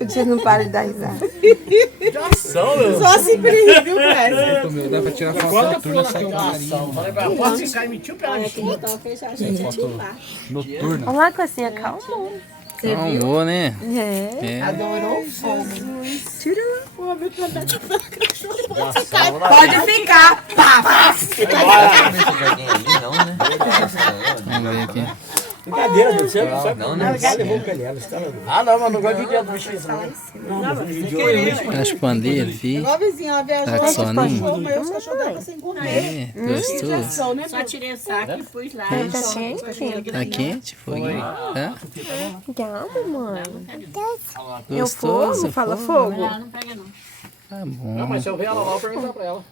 Vocês não param de dar risada. Só se rir, viu, Clécio? Dá pra tirar foto da turma Pode ficar e mentiu pra ela. noturna. Olha lá, Cocinha, calma. Calmou, né? É. Adorou o fogo. Tira lá. Pode ficar. Pá. Vamos ver aqui. Brincadeira, você não sabe. Não, né? Levou pra ela. Ah, não, mas não gosto de vídeo do bichinho. Tá chupando ele, filho? Igual a vizinha, ela viajou. Tá com soninho? Cachorro, mas os cachorros dela sem comer. É, gostoso. Só tirei o saco e pus lá. Tá quente? Tá quente, foguinho? Tá? Calma, mãe. Eu Gostoso? fogo? Fala fogo. Não pega não. Tá bom. Não, mas se eu ver ela lá, eu vou perguntar pra ela.